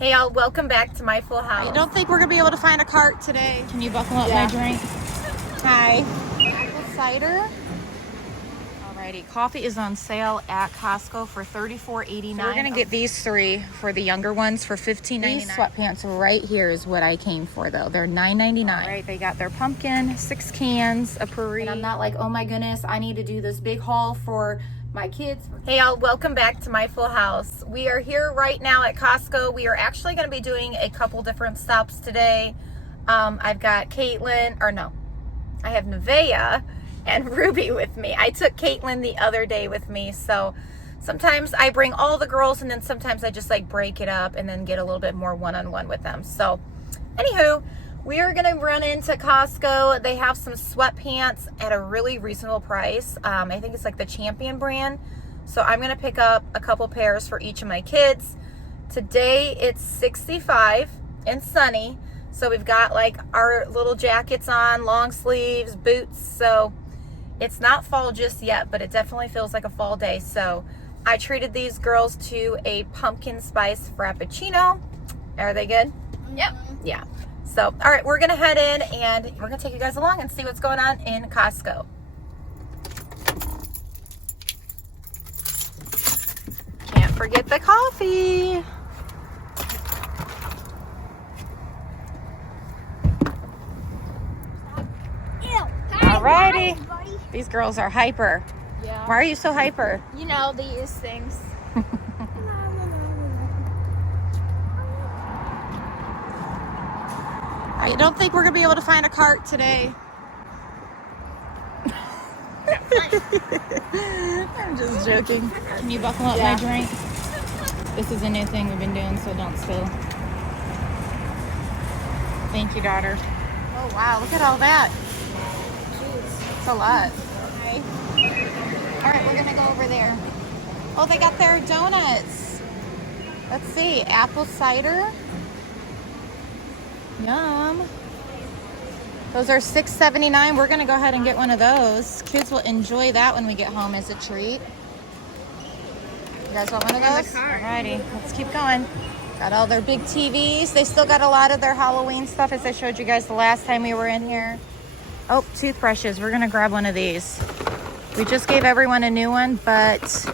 Hey y'all, welcome back to My Full House. I don't think we're gonna be able to find a cart today. Can you buckle up my drink? Hi. Apple cider. Alrighty, coffee is on sale at Costco for $34.89. So we're gonna get these three for the younger ones for $15.99. These sweatpants right here is what I came for though. They're $9.99. Alright, they got their pumpkin, 6 cans, a Paris. And I'm not like, oh my goodness, I need to do this big haul for my kids. Hey y'all, welcome back to My Full House. We are here right now at Costco. We are actually going to be doing a couple different stops today. I've got Caitlin, or no, I have Nevaeh and Ruby with me. I took Caitlin the other day with me, so sometimes I bring all the girls and then sometimes I just like break it up and then get a little bit more one-on-one with them. So anywho, we are gonna run into Costco. They have some sweatpants at a really reasonable price. I think it's like the Champion brand. So I'm gonna pick up a couple pairs for each of my kids. Today it's 65 and sunny. So we've got like our little jackets on, long sleeves, boots. So it's not fall just yet, but it definitely feels like a fall day. So I treated these girls to a pumpkin spice frappuccino. Are they good? Yep. Yeah. So, all right, we're going to head in and we're going to take you guys along and see what's going on in Costco. Can't forget the coffee. All righty. These girls are hyper. Yeah. Why are you so hyper? You know these things. I don't think we're going to be able to find a cart today. I'm just joking. Can you buckle up my drink? This is a new thing we've been doing, so don't spill. Thank you, daughter. Oh, wow. Look at all that. Jeez. It's a lot. Okay. All right, we're going to go over there. Oh, they got their donuts. Let's see. Apple cider. Yum. Those are $6.79. We're going to go ahead and get one of those. Kids will enjoy that when we get home as a treat. You guys want one of those? Alrighty, let's keep going. Got all their big TVs. They still got a lot of their Halloween stuff as I showed you guys the last time we were in here. Oh, toothbrushes. We're going to grab one of these. We just gave everyone a new one, but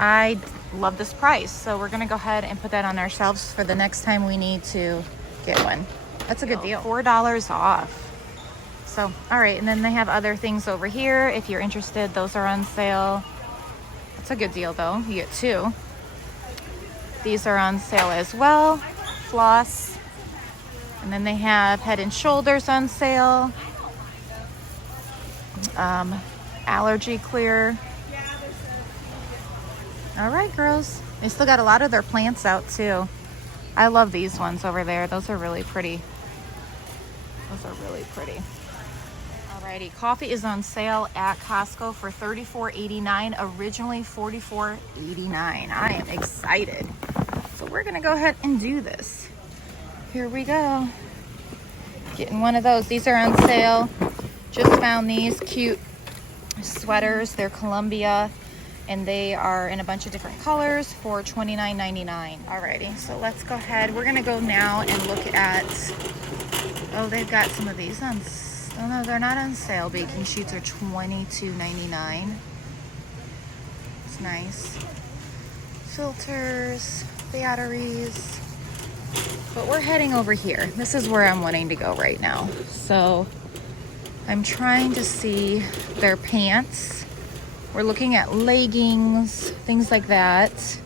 I love this price. So we're going to go ahead and put that on our shelves for the next time we need to get one. That's a good deal. $4 off. So, all right. And then they have other things over here. If you're interested, those are on sale. That's a good deal though. You get 2. These are on sale as well. Floss. And then they have Head and Shoulders on sale. Allergy Clear. All right, girls. They still got a lot of their plants out too. I love these ones over there. Those are really pretty. Those are really pretty. Alrighty, coffee is on sale at Costco for $34.89, originally $44.89. I am excited. So we're gonna go ahead and do this. Here we go. Getting one of those. These are on sale. Just found these cute sweaters. They're Columbia. And they are in a bunch of different colors for $29.99. Alrighty, so let's go ahead. We're gonna go now and look at, oh, they've got some of these on, oh no, they're not on sale. Baking sheets are $22.99. It's nice. Filters, batteries. But we're heading over here. This is where I'm wanting to go right now. So I'm trying to see their pants. We're looking at leggings, things like that,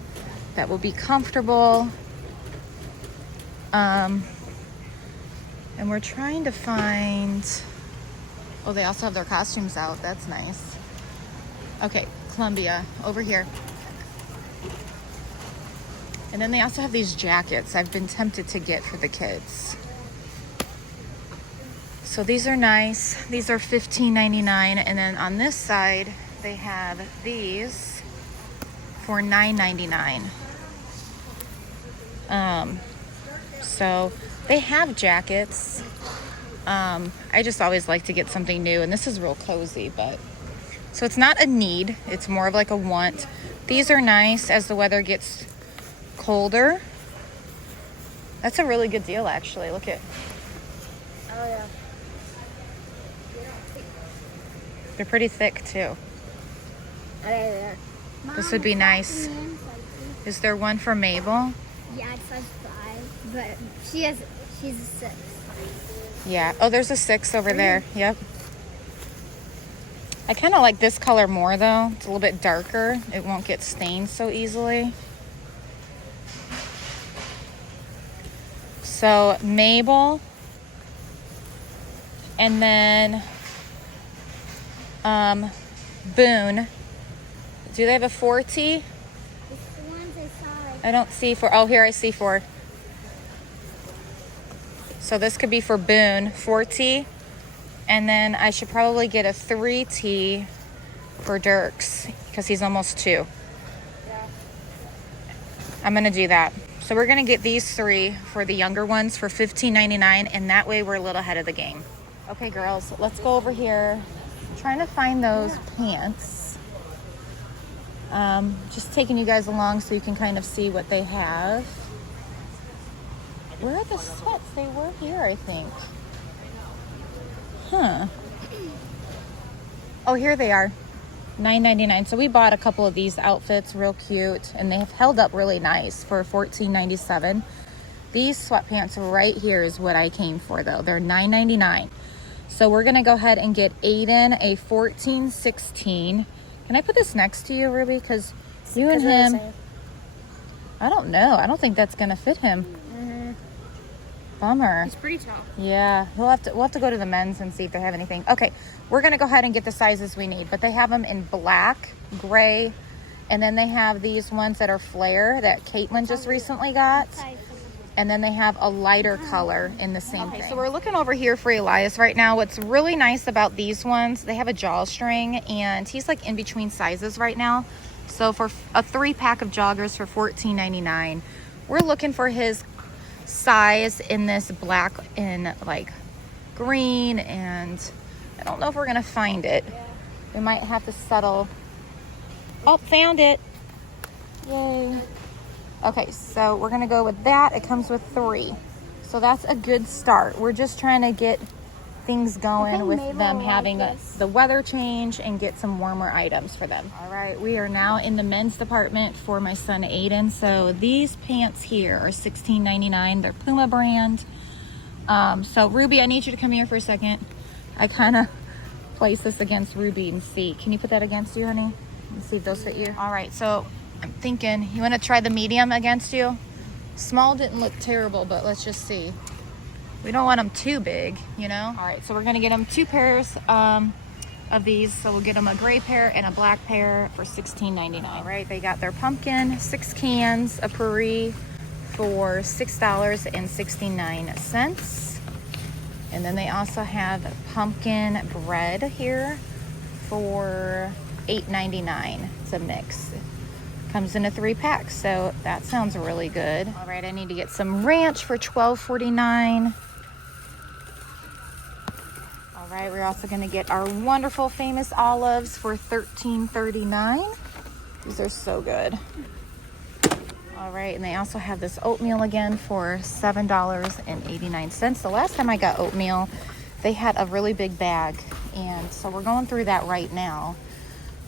that will be comfortable. And we're trying to find, oh, they also have their costumes out. That's nice. Okay, Columbia, over here. And then they also have these jackets I've been tempted to get for the kids. So these are nice. These are $15.99. And then on this side, they have these for $9.99. So they have jackets. I just always like to get something new, and this is real cozy, but so it's not a need, it's more of like a want. These are nice as the weather gets colder. That's a really good deal, actually. Look at. Oh, yeah. They're pretty thick, too. There. This would be nice. Is there one for Mabel? Yeah, it's size 5, but she's a 6. Yeah. Oh, there's a 6 over there. Yep. I kind of like this color more, though. It's a little bit darker. It won't get stained so easily. So, Mabel. And then Boone. Do they have a 4T? It's the ones I saw. I don't see 4. Oh, here I see 4. So this could be for Boone, 4T. And then I should probably get a 3T for Dirks because he's almost 2. Yeah. I'm going to do that. So we're going to get these 3 for the younger ones for $15.99, and that way we're a little ahead of the game. Okay, girls, let's go over here. I'm trying to find those pants. Just taking you guys along so you can kind of see what they have. Where are the sweats? They were here, I think. Huh. Oh, here they are. $9.99. So we bought a couple of these outfits, real cute, and they have held up really nice for $14.97. These sweatpants right here is what I came for, though. They're $9.99. So we're gonna go ahead and get Aiden a 14-16. Can I put this next to you, Ruby? Because you and him, I don't know. I don't think that's gonna fit him. Bummer. It's pretty tall. Yeah, we'll have to go to the men's and see if they have anything. Okay, we're gonna go ahead and get the sizes we need, but they have them in black, gray, and then they have these ones that are flare that Caitlin just recently got. And then they have a lighter color in the same thing. So we're looking over here for Elias right now. What's really nice about these ones, they have a drawstring, and he's like in between sizes right now. So for a 3-pack of joggers for $14.99, we're looking for his size in this black and like green, and I don't know if we're gonna find it. We might have to settle. Oh, found it. Yay. Okay, so we're gonna go with that. It comes with 3, so that's a good start. We're just trying to get things going with them having the weather change and get some warmer items for them. All right, we are now in the men's department for my son Aiden. So these pants here are $16.99. They're Puma brand. So Ruby, I need you to come here for a second. I kind of place this against Ruby and see. Can you put that against you, honey? And see if those fit you. All right, so I'm thinking, you want to try the medium against you? Small didn't look terrible, but let's just see. We don't want them too big, you know? All right, so we're gonna get them 2 pairs of these. So we'll get them a gray pair and a black pair for $16.99. All right, they got their pumpkin 6 cans of Paris for $6.69. And then they also have pumpkin bread here for $8.99. It's a mix. Comes in a 3-pack, so that sounds really good. All right, I need to get some ranch for $12.49. All right, we're also gonna get our wonderful famous olives for $13.39. These are so good. All right, and they also have this oatmeal again for $7.89. The last time I got oatmeal, they had a really big bag, and so we're going through that right now.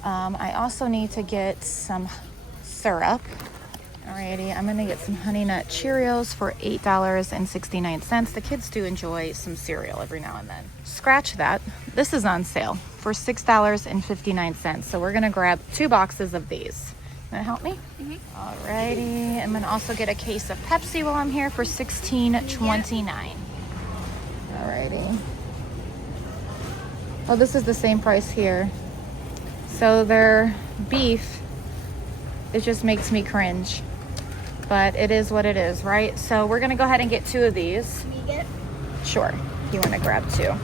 I also need to get some syrup. Alrighty, I'm gonna get some Honey Nut Cheerios for $8.69. The kids do enjoy some cereal every now and then. Scratch that. This is on sale for $6.59. So we're gonna grab 2 boxes of these. Can that help me? Alrighty, I'm gonna also get a case of Pepsi while I'm here for $16.29. Alrighty. Oh, this is the same price here. So their beef, it just makes me cringe, but it is what it is, right? So we're gonna go ahead and get 2 of these. Can you get it? Sure, you wanna grab 2.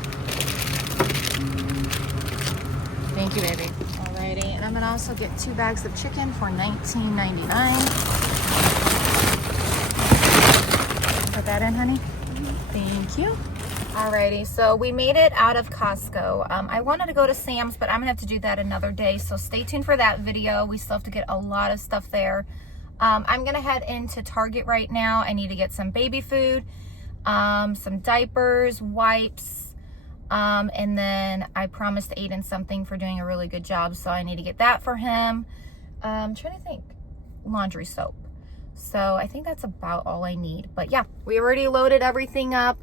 Thank you, baby. Alrighty, and I'm gonna also get 2 bags of chicken for $19.99. Put that in, honey. Thank you. Alrighty, so we made it out of Costco. I wanted to go to Sam's, but I'm gonna have to do that another day, so stay tuned for that video. We still have to get a lot of stuff there. I'm gonna head into Target right now. I need to get some baby food, some diapers, wipes, and then I promised Aiden something for doing a really good job, so I need to get that for him. I'm trying to think, laundry soap. So I think that's about all I need. But yeah, we already loaded everything up.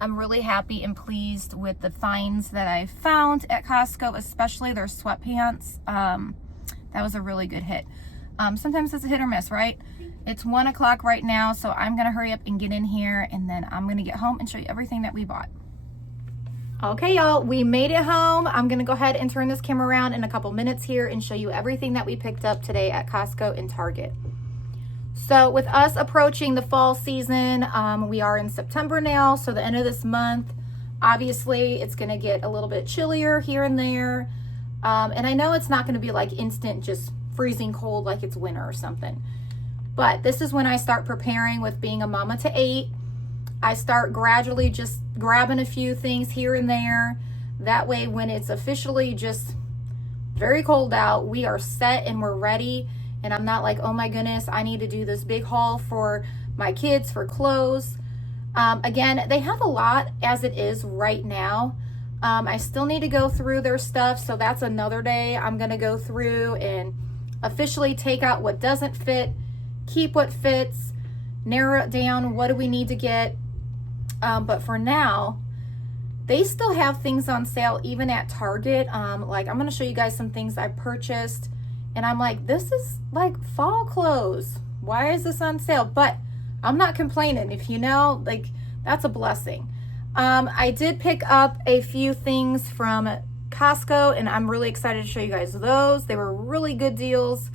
I'm really happy and pleased with the finds that I found at Costco, especially their sweatpants. That was a really good hit. Sometimes it's a hit or miss, right? It's 1 o'clock right now, so I'm gonna hurry up and get in here, and then I'm gonna get home and show you everything that we bought. Okay, y'all, we made it home. I'm gonna go ahead and turn this camera around in a couple minutes here and show you everything that we picked up today at Costco and Target. So with us approaching the fall season, we are in September now, so the end of this month, obviously it's gonna get a little bit chillier here and there. And I know it's not gonna be like instant, just freezing cold like it's winter or something. But this is when I start preparing with being a mama to 8. I start gradually just grabbing a few things here and there. That way when it's officially just very cold out, we are set and we're ready. And I'm not like, oh my goodness, I need to do this big haul for my kids for clothes. Again, they have a lot as it is right now. I still need to go through their stuff. So that's another day I'm gonna go through and officially take out what doesn't fit, keep what fits, narrow it down, what do we need to get. But for now, they still have things on sale even at Target. Like I'm gonna show you guys some things I purchased and I'm like, this is like fall clothes. Why is this on sale? But I'm not complaining. If you know, like that's a blessing. I did pick up a few things from Costco and I'm really excited to show you guys those. They were really good deals.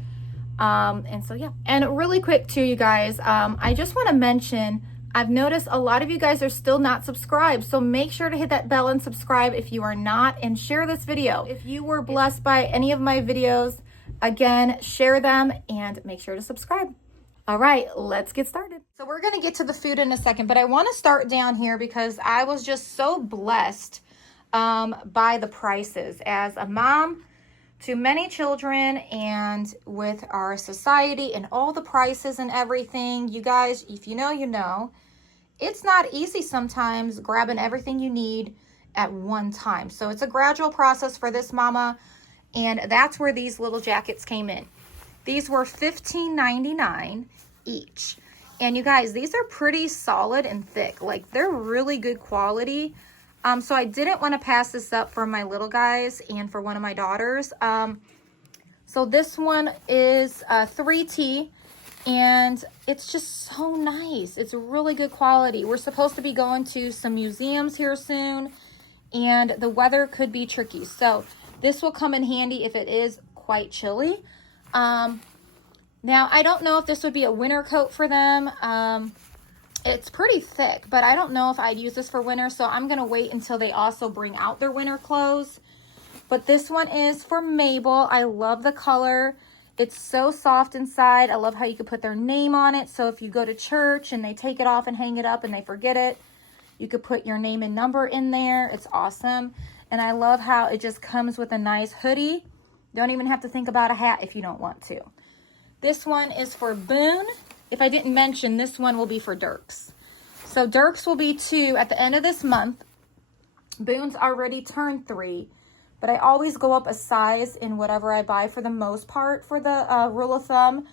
And so yeah, and really quick too, you guys, I just want to mention, I've noticed a lot of you guys are still not subscribed, so make sure to hit that bell and subscribe if you are not, and share this video. If you were blessed by any of my videos, again, share them and make sure to subscribe. All right, let's get started. So we're gonna get to the food in a second, but I want to start down here because I was just so blessed by the prices. As a mom to many children and with our society and all the prices and everything, you guys, if you know, you know, it's not easy sometimes grabbing everything you need at one time. So it's a gradual process for this mama, and that's where these little jackets came in. These were $15.99 each. And you guys, these are pretty solid and thick. Like they're really good quality. So I didn't want to pass this up for my little guys and for one of my daughters. So this one is 3T and it's just so nice. It's really good quality. We're supposed to be going to some museums here soon and the weather could be tricky. So this will come in handy if it is quite chilly. Now I don't know if this would be a winter coat for them. It's pretty thick, but I don't know if I'd use this for winter, so I'm going to wait until they also bring out their winter clothes. But this one is for Mabel. I love the color. It's so soft inside. I love how you can put their name on it. So if you go to church and they take it off and hang it up and they forget it, you could put your name and number in there. It's awesome. And I love how it just comes with a nice hoodie. Don't even have to think about a hat if you don't want to. This one is for Boone. If I didn't mention, this one will be for Dirks. So Dirks will be 2 at the end of this month. Boone's already turned 3, but I always go up a size in whatever I buy for the most part for the rule of thumb.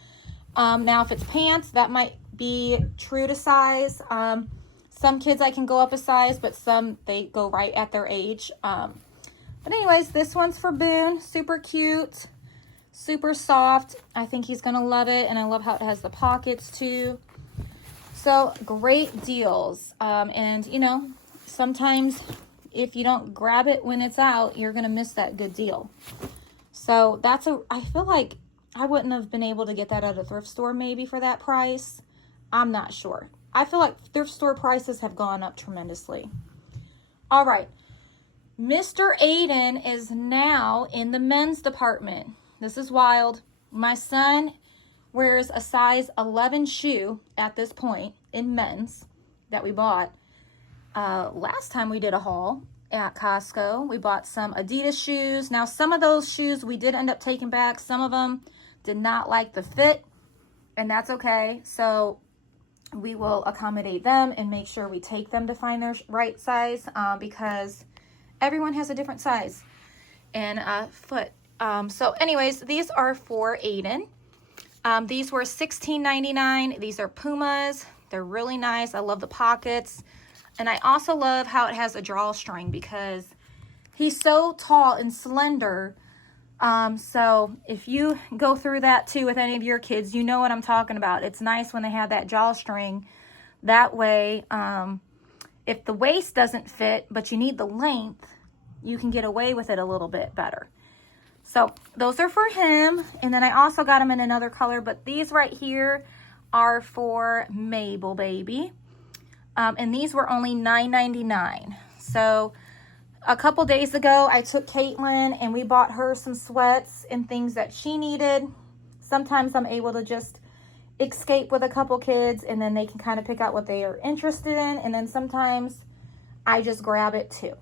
Now, if it's pants, that might be true to size. Some kids I can go up a size, but some they go right at their age. But anyways, this one's for Boone. Super cute. Super soft. I think he's gonna love it, and I love how it has the pockets too. So great deals. And you know, sometimes if you don't grab it when it's out, you're gonna miss that good deal. So I feel like I wouldn't have been able to get that at a thrift store maybe for that price. I'm not sure. I feel like thrift store prices have gone up tremendously. All right, Mr. Aiden is now in the men's department. This is wild. My son wears a size 11 shoe at this point in men's that we bought. Last time we did a haul at Costco, we bought some Adidas shoes. Now, some of those shoes we did end up taking back. Some of them did not like the fit. and that's okay. So we will accommodate them and make sure we take them to find their right size, because everyone has a different size and foot. So anyways, these are for Aiden. These were $16.99. These are Pumas. They're really nice. I love the pockets. And I also love how it has a drawstring because he's so tall and slender. So if you go through that too with any of your kids, you know what I'm talking about. It's nice when they have that drawstring. That way, if the waist doesn't fit, but you need the length, you can get away with it a little bit better. So those are for him. And then I also got him in another color, but these right here are for Mabel baby. And these were only $9.99. So a couple days ago, I took Caitlin and we bought her some sweats and things that she needed. Sometimes I'm able to just escape with a couple kids and then they can kind of pick out what they are interested in. And then sometimes I just grab it too.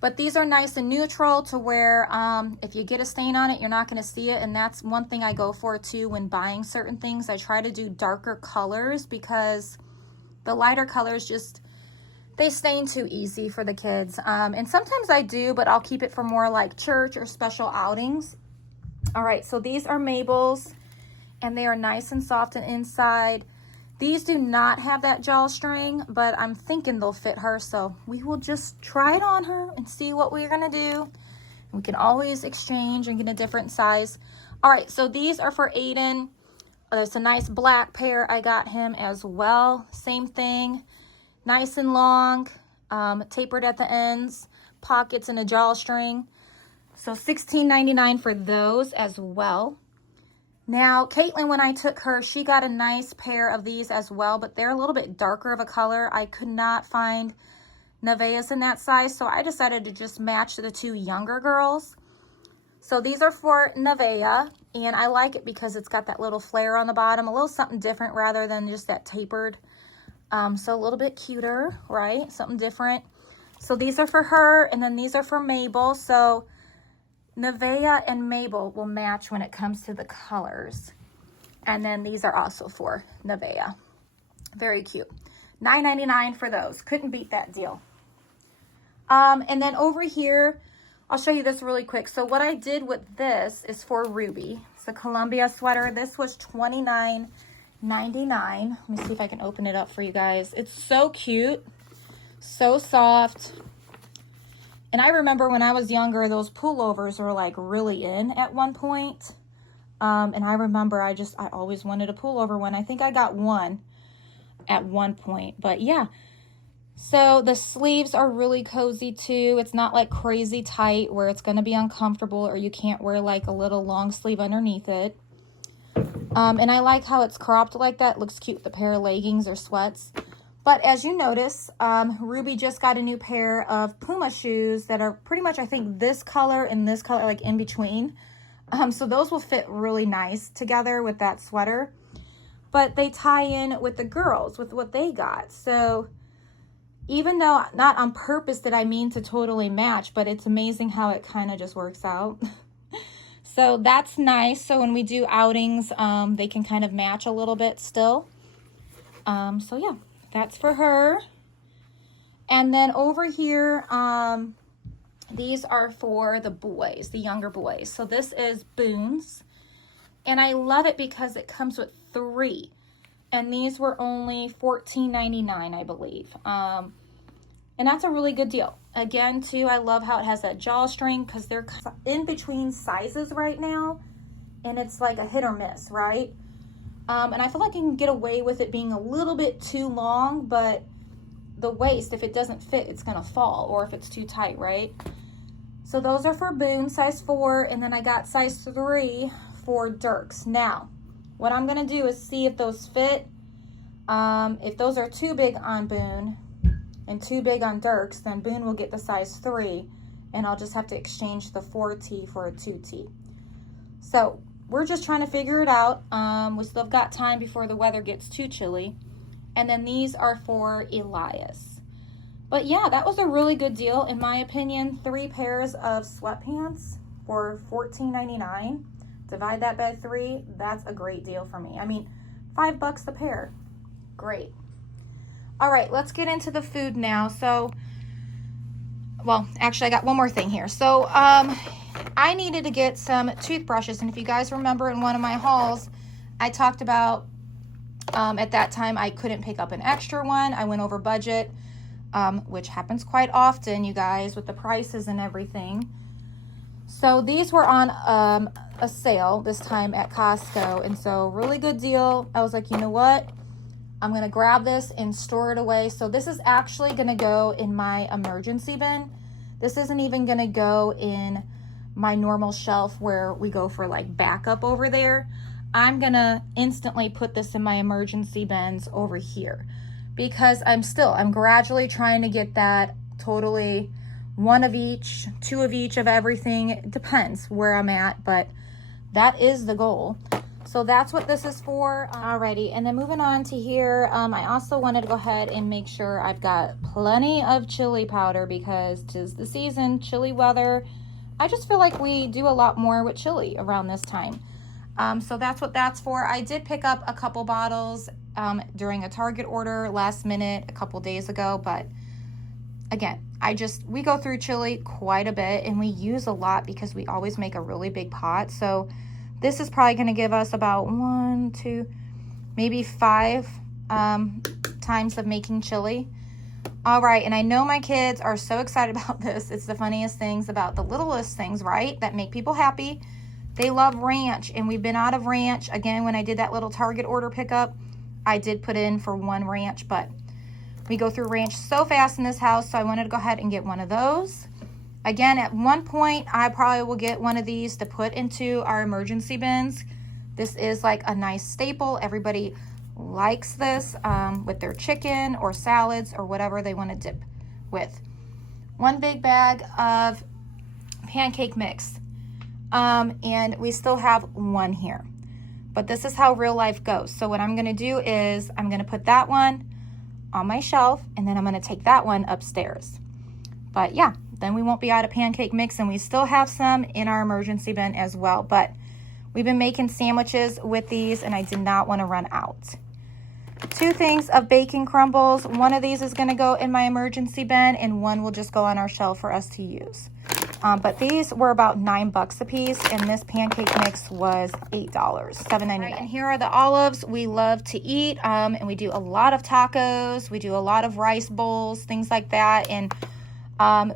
But these are nice and neutral to where if you get a stain on it, you're not going to see it. And that's one thing I go for too when buying certain things. I try to do darker colors because the lighter colors just, they stain too easy for the kids. And sometimes I do, but I'll keep it for more like church or special outings. All right, so these are Mabel's and they are nice and soft and inside. These do not have that drawstring, but I'm thinking they'll fit her. So we will just try it on her and see what we're gonna do. We can always exchange and get a different size. All right, so these are for Aiden. There's a nice black pair I got him as well. Same thing, nice and long, tapered at the ends, pockets and a drawstring. So $16.99 for those as well. Now, Caitlin, when I took her, she got a nice pair of these as well, but they're a little bit darker of a color. I could not find Nevaeh's in that size, so I decided to just match the two younger girls. So these are for Nevaeh, and I like it because it's got that little flare on the bottom, a little something different rather than just that tapered. So a little bit cuter, right? Something different. So these are for her, and then these are for Mabel. So Nevaeh and Mabel will match when it comes to the colors. And then these are also for Nevaeh. Very cute. $9.99 for those. Couldn't beat that deal. And then over here, I'll show you this really quick. So what I did with this is for Ruby. It's a Columbia sweater. This was $29.99. Let me see if I can open it up for you guys. It's so cute. So soft. And I remember when I was younger, those pullovers were like really in at one point. And I remember I always wanted a pullover one. I think I got one at one point, but yeah. So the sleeves are really cozy too. It's not like crazy tight where it's going to be uncomfortable or you can't wear like a little long sleeve underneath it. And I like how it's cropped like that. It looks cute with a pair of leggings or sweats. But as you notice, Ruby just got a new pair of Puma shoes that are pretty much, I think, this color and this color, like in between. So those will fit really nice together with that sweater. But they tie in with the girls, with what they got. So even though not on purpose did I mean to totally match, but it's amazing how it kind of just works out. So that's nice. So when we do outings, they can kind of match a little bit still. So yeah. That's for her. And then over here, these are for the boys, the younger boys. So this is Boone's. And I love it because it comes with 3. And these were only $14.99, I believe. And that's a really good deal. Again, too, I love how it has that drawstring because they're in between sizes right now. And it's like a hit or miss, right? And I feel like you can get away with it being a little bit too long, but the waist, if it doesn't fit, it's going to fall, or if it's too tight, right? So those are for Boone, size 4, and then I got size 3 for Dirks. Now, what I'm going to do is see if those fit. If those are too big on Boone and too big on Dirks, then Boone will get the size 3, and I'll just have to exchange the 4T for a 2T. So we're just trying to figure it out. We still have got time before the weather gets too chilly. And then these are for Elias. But yeah, that was a really good deal in my opinion. 3 pairs of sweatpants for $14.99. Divide that by 3. That's a great deal for me. I mean, $5 a pair. Great. All right, let's get into the food now. So, well, actually, I got one more thing here. So, I needed to get some toothbrushes. And if you guys remember in one of my hauls, I talked about at that time I couldn't pick up an extra one. I went over budget, which happens quite often, you guys, with the prices and everything. So these were on a sale this time at Costco, and so really good deal. I was like, you know what? I'm going to grab this and store it away. So this is actually going to go in my emergency bin. This isn't even going to go in my normal shelf where we go for like backup over there. I'm going to instantly put this in my emergency bins over here because I'm gradually trying to get that totally 1 of each, 2 of each of everything. It depends where I'm at, but that is the goal. So that's what this is for. Alrighty, and then moving on to here, I also wanted to go ahead and make sure I've got plenty of chili powder because 'tis the season, chilly weather. I just feel like we do a lot more with chili around this time. So that's what that's for. I did pick up a couple bottles during a Target order last minute a couple days ago, but again, we go through chili quite a bit and we use a lot because we always make a really big pot. So this is probably going to give us about 1, 2, maybe 5 times of making chili. All right, and I know my kids are so excited about this. It's the funniest things about the littlest things, right, that make people happy. They love ranch, and we've been out of ranch. Again, when I did that little Target order pickup, I did put in for 1 ranch, but we go through ranch so fast in this house, so I wanted to go ahead and get one of those. Again, at one point, I probably will get one of these to put into our emergency bins. This is like a nice staple. Everybody likes this with their chicken or salads or whatever they want to dip with. 1 big bag of pancake mix. And we still have 1 here. But this is how real life goes. So what I'm going to do is I'm going to put that one on my shelf, and then I'm going to take that one upstairs. But yeah, then we won't be out of pancake mix, and we still have some in our emergency bin as well. But we've been making sandwiches with these, and I did not want to run out. 2 things of baking crumbles. 1 of these is going to go in my emergency bin, and 1 will just go on our shelf for us to use. But these were about $9 a piece, and this pancake mix was $8, $7.99. Right, and here are the olives we love to eat, and we do a lot of tacos. We do a lot of rice bowls, things like that, and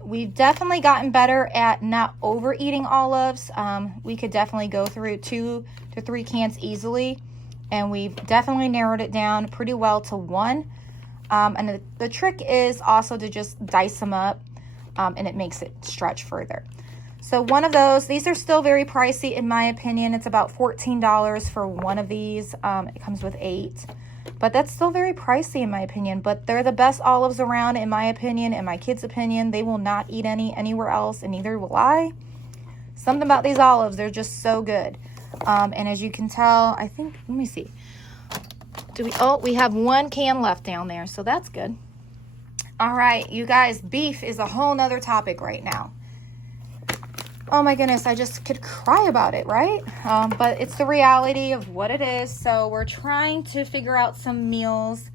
we've definitely gotten better at not overeating olives. We could definitely go through 2 to 3 cans easily, and we've definitely narrowed it down pretty well to 1. And the trick is also to just dice them up. And it makes it stretch further. So 1 of those, these are still very pricey in my opinion. It's about $14 for 1 of these. It comes with 8, but that's still very pricey in my opinion. But they're the best olives around in my opinion, in my kids' opinion. They will not eat anywhere else, and neither will I. Something about these olives, they're just so good. And as you can tell, I think, let me see. We have 1 can left down there, so that's good. All right, you guys, beef is a whole nother topic right now. Oh my goodness, I just could cry about it, right? But it's the reality of what it is. So we're trying to figure out some meals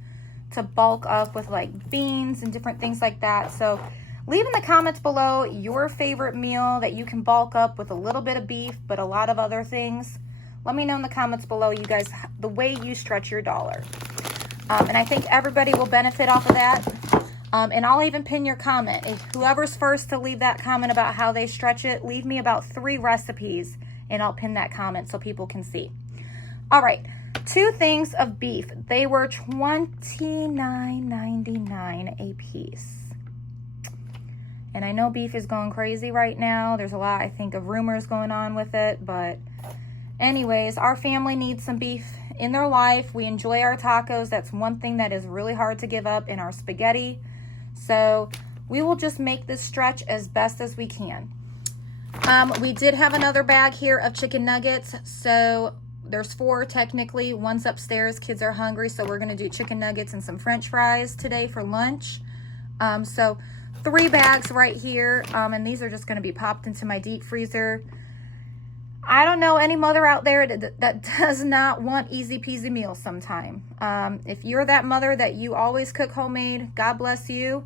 to bulk up with, like beans and different things like that. So leave in the comments below your favorite meal that you can bulk up with a little bit of beef, but a lot of other things. Let me know in the comments below, you guys, the way you stretch your dollar. And I think everybody will benefit off of that. And I'll even pin your comment. If whoever's first to leave that comment about how they stretch it, leave me about 3 recipes and I'll pin that comment so people can see. All right, 2 things of beef. They were $29.99 a piece. And I know beef is going crazy right now. There's a lot, I think, of rumors going on with it. But anyways, our family needs some beef in their life. We enjoy our tacos. That's one thing that is really hard to give up, in our spaghetti. So we will just make this stretch as best as we can. We did have another bag here of chicken nuggets. So there's 4 technically. 1's upstairs. Kids are hungry. So we're going to do chicken nuggets and some French fries today for lunch. So 3 bags right here. And these are just going to be popped into my deep freezer. I don't know any mother out there that does not want easy peasy meals sometime. If you're that mother that you always cook homemade, God bless you.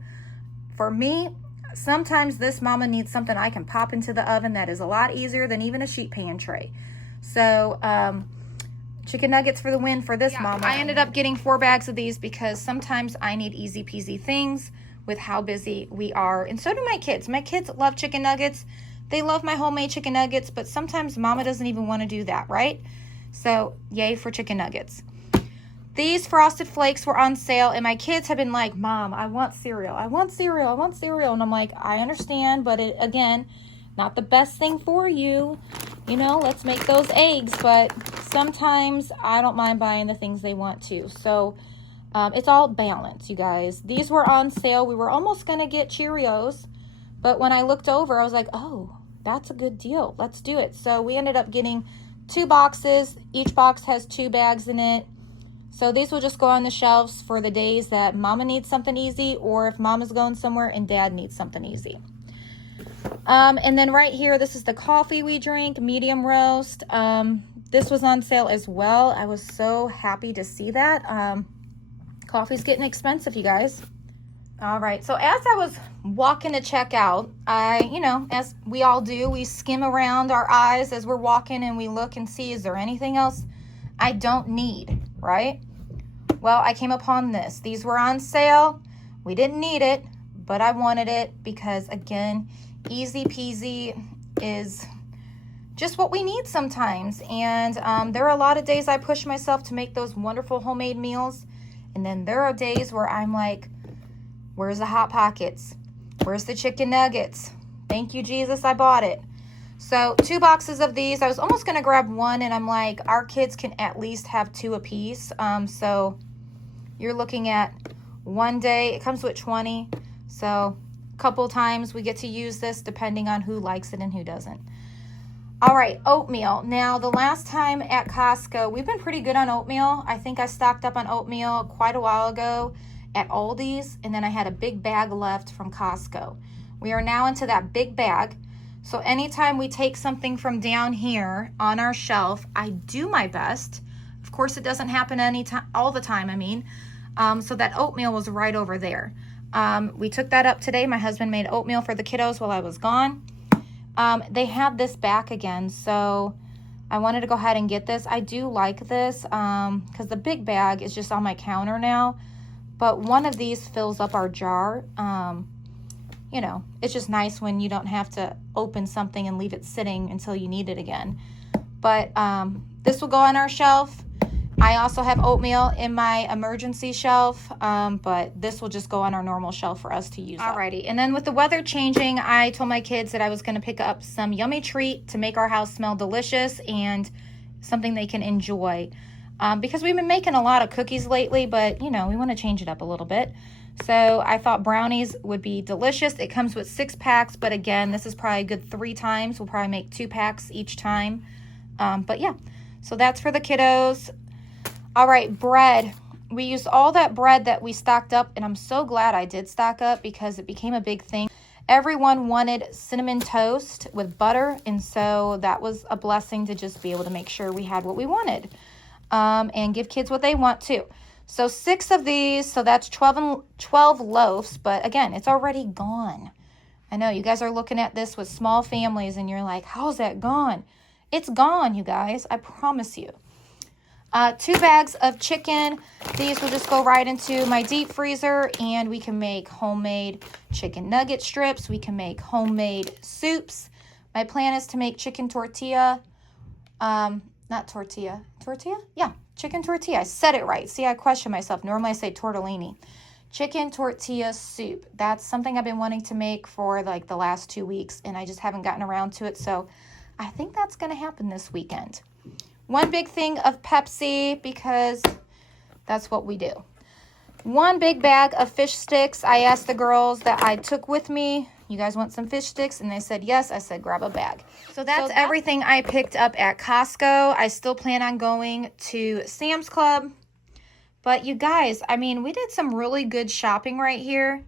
For me, sometimes this mama needs something I can pop into the oven that is a lot easier than even a sheet pan tray. So, chicken nuggets for the win for this mama. I ended up getting 4 bags of these because sometimes I need easy peasy things with how busy we are. And so do my kids. My kids love chicken nuggets. They love my homemade chicken nuggets, but sometimes mama doesn't even want to do that, right? So, yay for chicken nuggets. These Frosted Flakes were on sale, and my kids have been like, Mom, I want cereal. I want cereal. I want cereal. And I'm like, I understand, but it, again, not the best thing for you. You know, let's make those eggs, but sometimes I don't mind buying the things they want to. So, it's all balance, you guys. These were on sale. We were almost going to get Cheerios, but when I looked over, I was like, oh, that's a good deal. Let's do it. So we ended up getting 2 boxes. Each box has 2 bags in it. So these will just go on the shelves for the days that mama needs something easy, or if mama's going somewhere and dad needs something easy. And then right here, this is the coffee we drink, medium roast. This was on sale as well. I was so happy to see that. Coffee's getting expensive, you guys. All right, so as I was walking to check out, you know, as we all do, we skim around our eyes as we're walking and we look and see, is there anything else I don't need, right? Well, I came upon this. These were on sale. We didn't need it, but I wanted it because, again, easy peasy is just what we need sometimes. And there are a lot of days I push myself to make those wonderful homemade meals. And then there are days where I'm like, where's the Hot Pockets? Where's the chicken nuggets? Thank you, Jesus, I bought it. So 2 boxes of these. I was almost going to grab 1, and I'm like, our kids can at least have 2 apiece. So you're looking at one day. It comes with 20. So a couple times we get to use this depending on who likes it and who doesn't. All right, oatmeal. Now, the last time at Costco, we've been pretty good on oatmeal. I think I stocked up on oatmeal quite a while ago at Aldi's, and then I had a big bag left from Costco. We are now into that big bag. So anytime we take something from down here on our shelf, I do my best. Of course, it doesn't happen all the time, I mean. So that oatmeal was right over there. We took that up today. My husband made oatmeal for the kiddos while I was gone. They have this back again, so I wanted to go ahead and get this. I do like this because the big bag is just on my counter now. But one of these fills up our jar. You know, it's just nice when you don't have to open something and leave it sitting until you need it again. But this will go on our shelf. I also have oatmeal in my emergency shelf, but this will just go on our normal shelf for us to use. Alrighty, and then with the weather changing, I told my kids that I was going to pick up some yummy treat to make our house smell delicious and something they can enjoy. Because we've been making a lot of cookies lately, but, you know, we want to change it up a little bit. So I thought brownies would be delicious. It comes with 6 packs, but again, this is probably a good 3 times. We'll probably make 2 packs each time. But yeah, so that's for the kiddos. All right, bread. We used all that bread that we stocked up, and I'm so glad I did stock up because it became a big thing. Everyone wanted cinnamon toast with butter, and so that was a blessing to just be able to make sure we had what we wanted. And give kids what they want too. So 6 of these, so that's 12 loaves, but again, it's already gone. I know you guys are looking at this with small families and you're like, how's that gone? It's gone, you guys, I promise you. 2 bags of chicken. These will just go right into my deep freezer, and we can make homemade chicken nugget strips. We can make homemade soups. My plan is to make chicken tortilla, not tortilla. Tortilla? Yeah, chicken tortilla. I said it right. See, I question myself. Normally I say tortellini. Chicken tortilla soup. That's something I've been wanting to make for like the last 2 weeks, and I just haven't gotten around to it. So I think that's going to happen this weekend. 1 big thing of Pepsi because that's what we do. 1 big bag of fish sticks. I asked the girls that I took with me, you guys want some fish sticks? And they said yes. I said grab a bag. So that's everything I picked up at Costco. I still plan on going to Sam's Club. But you guys, I mean, we did some really good shopping right here.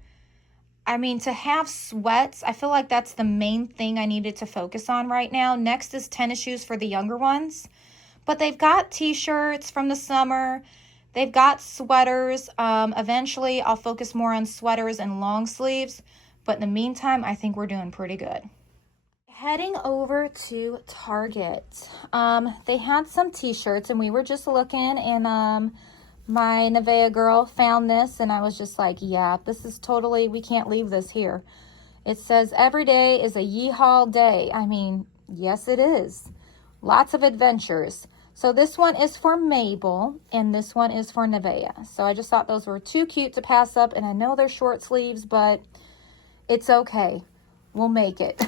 I mean, to have sweats, I feel like that's the main thing I needed to focus on right now. Next is tennis shoes for the younger ones. But they've got t-shirts from the summer. They've got sweaters. Eventually, I'll focus more on sweaters and long sleeves. But in the meantime, I think we're doing pretty good. Heading over to Target. They had some t-shirts, and we were just looking, and my Nevaeh girl found this, and I was just like, yeah, this is totally, we can't leave this here. It says, every day is a yeehaw day. I mean, yes, it is. Lots of adventures. So this one is for Mabel, and this one is for Nevaeh. So I just thought those were too cute to pass up, and I know they're short sleeves, but it's okay. We'll make it.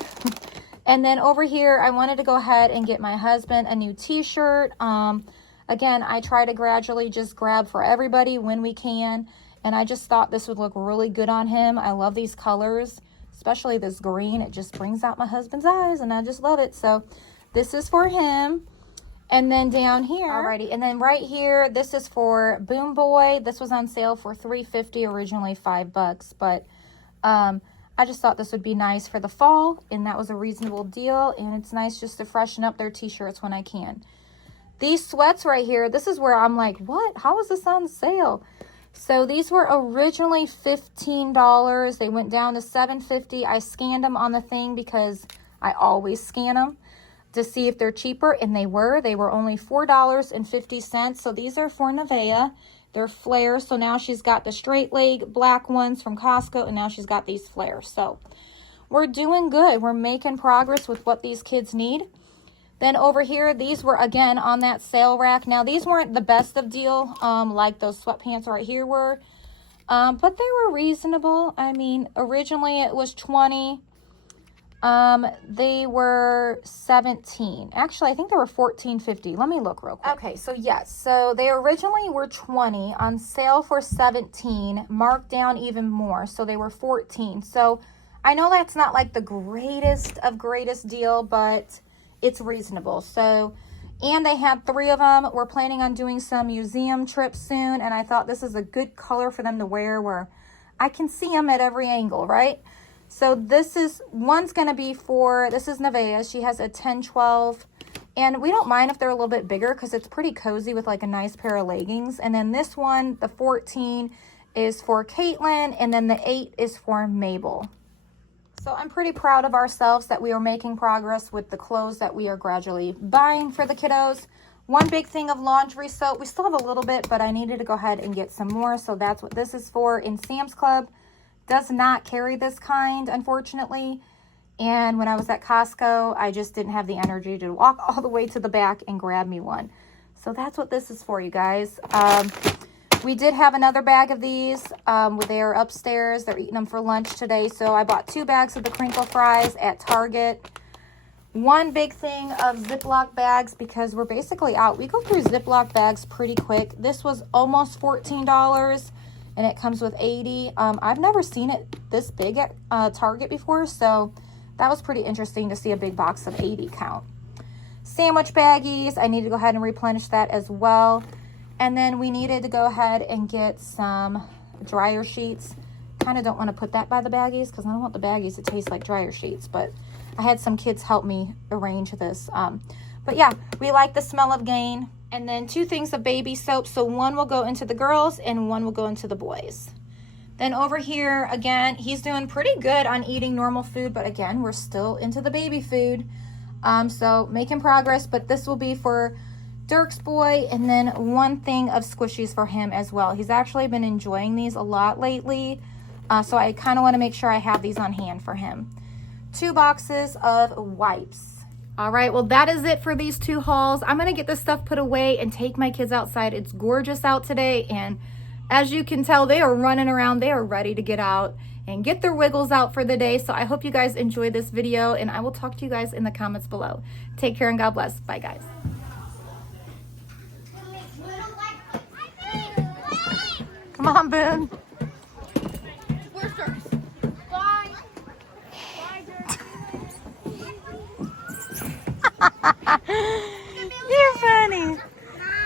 And then over here, I wanted to go ahead and get my husband a new t-shirt. Again, I try to gradually just grab for everybody when we can, and I just thought this would look really good on him. I love these colors, especially this green. It just brings out my husband's eyes, and I just love it. So this is for him. And then down here, alrighty, and then right here, this is for Boom Boy. This was on sale for $3.50, originally $5, but I just thought this would be nice for the fall, and that was a reasonable deal, and it's nice just to freshen up their t-shirts when I can. These sweats right here, this is where I'm like, what? How is this on sale? So these were originally $15. They went down to $7.50. I scanned them on the thing because I always scan them to see if they're cheaper, and they were. They were only $4.50. So these are for Nevaeh. They're flares. So now she's got the straight leg black ones from Costco, and now she's got these flares. So we're doing good. We're making progress with what these kids need. Then over here, these were, again, on that sale rack. Now, these weren't the best of deal, like those sweatpants right here were. But they were reasonable. I mean, originally it was $20. They were $17. Actually, I think they were $14.50. Let me look real quick. Okay, so yes. So they originally were $20, on sale for $17, marked down even more. So they were $14. So I know that's not like the greatest of greatest deal, but it's reasonable. So, and they had 3 of them. We're planning on doing some museum trips soon, and I thought this is a good color for them to wear where I can see them at every angle, right? So this is, one's going to be for, this is Nevaeh. She has a 10-12, and we don't mind if they're a little bit bigger because it's pretty cozy with like a nice pair of leggings. And then this one, the 14, is for Caitlin, and then the 8 is for Mabel. So I'm pretty proud of ourselves that we are making progress with the clothes that we are gradually buying for the kiddos. One big thing of laundry soap. We still have a little bit, but I needed to go ahead and get some more. So that's what this is for. In Sam's Club, does not carry this kind, unfortunately. And when I was at Costco, I just didn't have the energy to walk all the way to the back and grab me one. So that's what this is for, you guys. We did have another bag of these. They're upstairs. They're eating them for lunch today. So I bought 2 bags of the crinkle fries at Target. One big thing of Ziploc bags because we're basically out. We go through Ziploc bags pretty quick. This was almost $14, and it comes with 80. I've never seen it this big at Target before, so that was pretty interesting to see a big box of 80 count. Sandwich baggies. I need to go ahead and replenish that as well. And then we needed to go ahead and get some dryer sheets. Kind of don't want to put that by the baggies because I don't want the baggies to taste like dryer sheets. But I had some kids help me arrange this. But yeah, we like the smell of Gain. And then 2 things of baby soap. So one will go into the girls and one will go into the boys. Then over here, again, he's doing pretty good on eating normal food. But again, we're still into the baby food. So making progress. But this will be for Dirk's boy, and then 1 thing of squishies for him as well. He's actually been enjoying these a lot lately, so I kind of want to make sure I have these on hand for him. 2 boxes of wipes. All right, well, that is it for these 2 hauls. I'm going to get this stuff put away and take my kids outside. It's gorgeous out today, and as you can tell, they are running around. They are ready to get out and get their wiggles out for the day. So I hope you guys enjoyed this video, and I will talk to you guys in the comments below. Take care and God bless. Bye, guys. Come on, Boone.